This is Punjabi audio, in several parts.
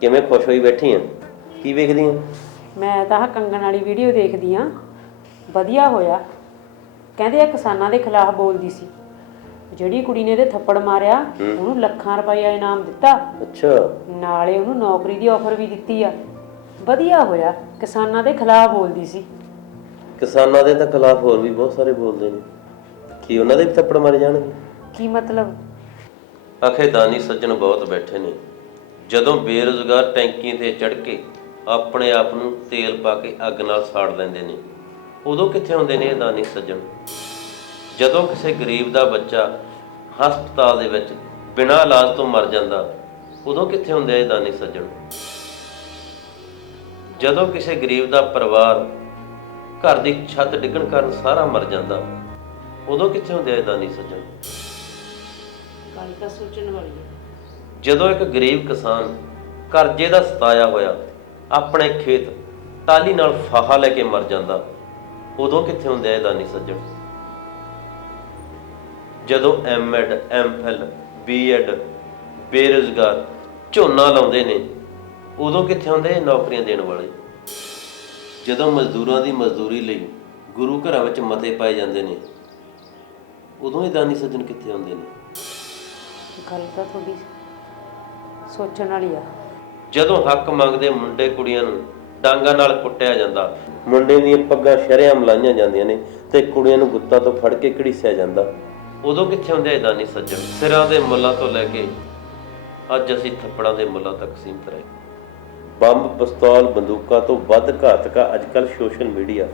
ਕਿਵੇਂ ਖੁਸ਼ ਹੋਈ ਬੈਠੀ ਆ? ਕੀ ਵੇਖਦੀ ਆ? ਮੈਂ ਤਾਂ ਆਹ ਕੰਗਣ ਵਾਲੀ ਵੀਡੀਓ ਦੇਖਦੀ ਆ। ਵਧੀਆ ਹੋਇਆ। ਕਹਿੰਦੇ ਆ ਕਿਸਾਨਾਂ ਦੇ ਖਿਲਾਫ ਬੋਲਦੀ ਸੀ। ਜਿਹੜੀ ਕੁੜੀ ਨੇ ਇਹਦੇ ਥੱਪੜ ਮਾਰਿਆ ਉਹਨੂੰ ਲੱਖਾਂ ਰੁਪਈਆ ਇਨਾਮ ਦਿੱਤਾ। ਅੱਛਾ। ਨਾਲੇ ਉਹਨੂੰ ਨੌਕਰੀ ਦੀ ਆਫਰ ਵੀ ਦਿੱਤੀ ਆ। ਵਧੀਆ ਹੋਇਆ। ਕਿਸਾਨਾਂ ਦੇ ਖਿਲਾਫ ਬੋਲਦੀ ਸੀ। ਕਿਸਾਨਾਂ ਦੇ ਤਾਂ ਖਿਲਾਫ ਹੋਰ ਵੀ ਬਹੁਤ ਸਾਰੇ ਬੋਲਦੇ ਨੇ। ਕੀ ਉਹਨਾਂ ਦੇ ਵੀ ਥੱਪੜ ਮਾਰੇ ਜਾਣਗੇ? ਕੀ ਮਤਲਬ? ਆਖੇ ਦਾਨੀ ਸੱਜਣ ਬਹੁਤ ਬੈਠੇ ਨੇ। ਜਦੋਂ ਬੇਰੁਜ਼ਗਾਰ ਟੈਂਕੀ ਤੇ ਚੜ ਕੇ ਆਪਣੇ ਆਪ ਨੂੰ ਤੇਲ ਪਾ ਕੇ ਅੱਗ ਨਾਲ ਸਾੜ ਲੈਂਦੇ ਨੇ, ਉਦੋਂ ਕਿੱਥੇ ਹੁੰਦੇ ਨੇ ਇਹ ਦਾਨੀ ਸੱਜਣ? ਜਦੋਂ ਕਿਸੇ ਗਰੀਬ ਦਾ ਬੱਚਾ ਹਸਪਤਾਲ ਦੇ ਵਿੱਚ ਬਿਨਾਂ ਇਲਾਜ ਤੋਂ ਮਰ ਜਾਂਦਾ, ਉਦੋਂ ਕਿੱਥੇ ਹੁੰਦੇ ਇਹ ਦਾਨੀ ਸੱਜਣ? ਜਦੋਂ ਕਿਸੇ ਗਰੀਬ ਦਾ ਪਰਿਵਾਰ ਘਰ ਦੀ ਛੱਤ ਡਿੱਗਣ ਕਾਰਨ ਸਾਰਾ ਮਰ ਜਾਂਦਾ, ਉਦੋਂ ਕਿੱਥੇ ਹੁੰਦੇ ਆ ਇਹ ਦਾਨੀ ਸੱਜਣ? ਗੱਲ ਤਾਂ ਸੋਚਣ ਵਾਲੀ ਹੈ। ਜਦੋਂ ਇੱਕ ਗਰੀਬ ਕਿਸਾਨ ਕਰਜ਼ੇ ਦਾ ਸਤਾਇਆ ਹੋਇਆ, ਆਪਣੇ ਖੇਤ ਟਾਲੀ ਨਾਲ ਫਾਹਾ ਲੈ ਕੇ ਮਰ ਜਾਂਦਾ, ਉਦੋਂ ਕਿੱਥੇ ਹੁੰਦੇ ਆ ਇਹ ਦਾਨੀ ਸੱਜਣ? ਜਦੋਂ ਐਮਐਡ ਐਮਫਿਲ ਬੀਐਡ ਬੇਰੁਜ਼ਗਾਰ ਝੋਨਾ ਲਾਉਂਦੇ ਨੇ, ਉਦੋਂ ਕਿੱਥੇ ਹੁੰਦੇ ਇਹ ਨੌਕਰੀਆਂ ਦੇਣ ਵਾਲੇ? ਜਦੋਂ ਮਜ਼ਦੂਰਾਂ ਦੀ ਮਜ਼ਦੂਰੀ ਲਈ ਗੁਰੂ ਘਰਾਂ ਵਿੱਚ ਮਤੇ ਪਾਏ ਜਾਂਦੇ ਨੇ, ਉਦੋਂ ਇਹ ਦਾਨੀ ਸੱਜਣ ਕਿੱਥੇ ਹੁੰਦੇ ਨੇ? ਗੱਲ ਤਾਂ ਤੁਹਾਡੀ ਸੋਚਣ ਵਾਲੀ ਆ। ਜਦੋਂ ਹੱਕ ਮੰਗਦੇ ਮੁੰਡੇ ਕੁੜੀਆਂ ਨੂੰ ਡਾਂਗਾ ਨਾਲ ਕੁੱਟਿਆ ਜਾਂਦਾ, ਮੁੰਡੇ ਦੀਆਂ ਪੱਗਾਂ ਸ਼ਰੇਆਮ ਲਾਈਆਂ ਜਾਂਦੀਆਂ ਨੇ ਤੇ ਕੁੜੀਆਂ ਨੂੰ ਗੁੱਤਾ ਤੋਂ ਫੜ ਕੇ ਘੜੀਸਿਆ ਜਾਂਦਾ। ਉਦੋਂ ਕਿੱਥੇ ਹੁੰਦੇ ਇਦਾਂ ਨਹੀਂ ਸੱਜਣ? ਸਿਰਾਂ ਦੇ ਮੁੱਲਾਂ ਤੋਂ ਲੈ ਕੇ ਅੱਜ ਅਸੀਂ ਥੱਪੜਾਂ ਦੇ ਮੁੱਲਾਂ ਤੱਕ ਸੀਮਤ ਰਹੇ। ਬੰਬ, ਪਿਸਤੌਲ, ਬੰਦੂਕਾਂ ਤੋਂ ਵੱਧ ਘਾਤਕਾ ਅੱਜਕੱਲ ਸੋਸ਼ਲ ਮੀਡੀਆ,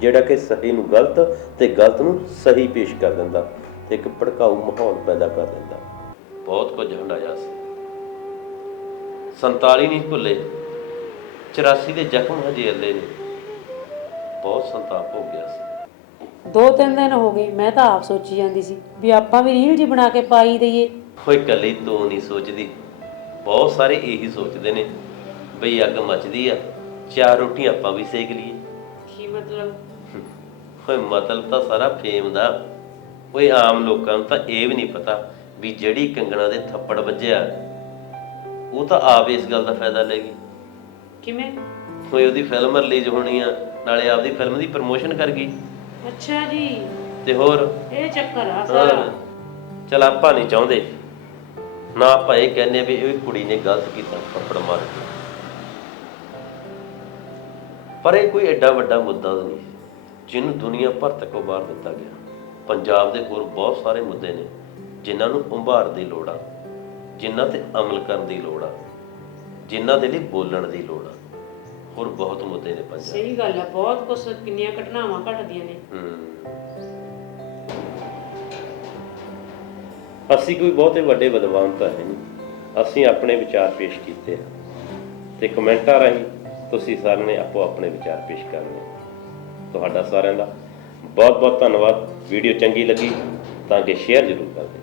ਜਿਹੜਾ ਕਿ ਸਹੀ ਨੂੰ ਗਲਤ ਤੇ ਗਲਤ ਨੂੰ ਸਹੀ ਪੇਸ਼ ਕਰ ਦਿੰਦਾ ਤੇ ਇੱਕ ਭੜਕਾਊ ਮਾਹੌਲ ਪੈਦਾ ਕਰ ਦਿੰਦਾ। ਬਹੁਤ ਕੁਝ ਹੰਡਾਇਆ ਸੀ। 47 ਨਹੀਂ ਭੁੱਲੇ। 84 ਦੇ ਜ਼ਖਮ ਹਜੇ ਅੱਲੇ ਨੇ। ਬਹੁਤ ਸੰਤਾਪ ਹੋ ਗਿਆ ਸੀ। ਦੋ ਤਿੰਨ ਦਿਨ ਹੋ ਗਏ ਮੈਂ ਤਾਂ ਆਪ ਸੋਚੀ ਜਾਂਦੀ ਸੀ ਵੀ ਆਪਾਂ ਵੀ ਰੀਲ ਜੀ ਬਣਾ ਕੇ ਪਾਈ ਦਈਏ। ਕੋਈ ਕੱਲੀ ਤੂੰ ਨਹੀਂ ਸੋਚਦੀ। ਬਹੁਤ ਸਾਰੇ ਇਹੀ ਸੋਚਦੇ ਨੇ ਬਈ ਅੱਗ ਮੱਚਦੀ ਆ ਚਾਰ ਰੋਟੀਆਂ ਆਪਾਂ ਵੀ ਸੇਕ ਲਈਏ। ਕੀ ਮਤਲਬ? ਓਏ ਮਤਲਬ ਤਾਂ ਸਾਰਾ ਫੇਮ ਦਾ। ਓਏ ਆਮ ਲੋਕਾਂ ਨੂੰ ਤਾਂ ਇਹ ਵੀ ਨਹੀਂ ਪਤਾ ਵੀ ਜਿਹੜੀ ਕੰਗਣਾ ਦੇ ਥੱਪੜ ਵੱਜਿਆ ਉਹ ਤਾਂ ਆਪ ਇਸ ਗੱਲ ਦਾ ਫਾਇਦਾ ਲੈਗੀ ਕਿਵੇਂ? ਓਏ ਉਹਦੀ ਫਿਲਮ ਰਿਲੀਜ਼ ਹੋਣੀ ਆ ਨਾਲੇ ਆਪਦੀ ਫਿਲਮ ਦੀ ਪ੍ਰਮੋਸ਼ਨ ਕਰ ਗਈ। ਅੱਛਾ ਜੀ। ਤੇ ਹੋਰ? ਇਹ ਚੱਕਰ ਆ ਹਾਂ। ਚਲ ਆਪਾਂ ਨਹੀਂ ਚਾਹੁੰਦੇ। ਨਾ ਆਪਾਂ ਇਹ ਕਹਿੰਦੇ ਵੀ ਇਹ ਕੁੜੀ ਨੇ ਗਲਤ ਕੀਤਾ ਥੱਪੜ ਮਾਰ ਕੇ। ਪਰ ਇਹ ਕੋਈ ਐਡਾ ਵੱਡਾ ਮੁੱਦਾ ਨਹੀਂ। ਜਿਹਨੂੰ ਦੁਨੀਆ ਭਰ ਤੱਕ ਉਭਾਰ ਦਿੱਤਾ ਗਿਆ। ਪੰਜਾਬ ਦੇ ਹੋਰ ਬਹੁਤ ਸਾਰੇ ਮੁੱਦੇ ਨੇ ਜਿਨ੍ਹਾਂ ਨੂੰ ਉਭਾਰ ਦੀ ਲੋੜ ਆ। ਜਿਨ੍ਹਾਂ ਤੇ ਅਮਲ ਕਰਨ ਦੀ ਲੋੜ ਆ ਜਿਨ੍ਹਾਂ ਦੇ ਲਈ ਬੋਲਣ ਦੀ ਲੋੜ ਆ। ਹੋਰ ਬਹੁਤ ਮੁੱਦੇ ਨੇ ਪੰਜਾਬ ਸਹੀ ਗੱਲ ਆ ਬਹੁਤ ਕੁਛ ਕਿੰਨੀਆਂ ਘਟਨਾਵਾਂ ਘਟਦੀਆਂ ਨੇ। ਅਸੀਂ ਕੋਈ ਬਹੁਤੇ ਵੱਡੇ ਵਿਦਵਾਨ ਤਾਂ ਹੈ ਨਹੀਂ। ਅਸੀਂ ਆਪਣੇ ਵਿਚਾਰ ਪੇਸ਼ ਕੀਤੇ ਆ ਤੇ ਕਮੈਂਟਾਂ ਰਾਹੀਂ ਤੁਸੀਂ ਸਾਰਿਆਂ ਨੇ ਆਪੋ ਆਪਣੇ ਵਿਚਾਰ ਪੇਸ਼ ਕਰਨੇ ਤੁਹਾਡਾ ਸਾਰਿਆਂ ਦਾ ਬਹੁਤ ਬਹੁਤ ਧੰਨਵਾਦ। ਵੀਡੀਓ ਚੰਗੀ ਲੱਗੀ ਤਾਂ ਕਿ ਸ਼ੇਅਰ ਜ਼ਰੂਰ ਕਰ ਦਿਓ।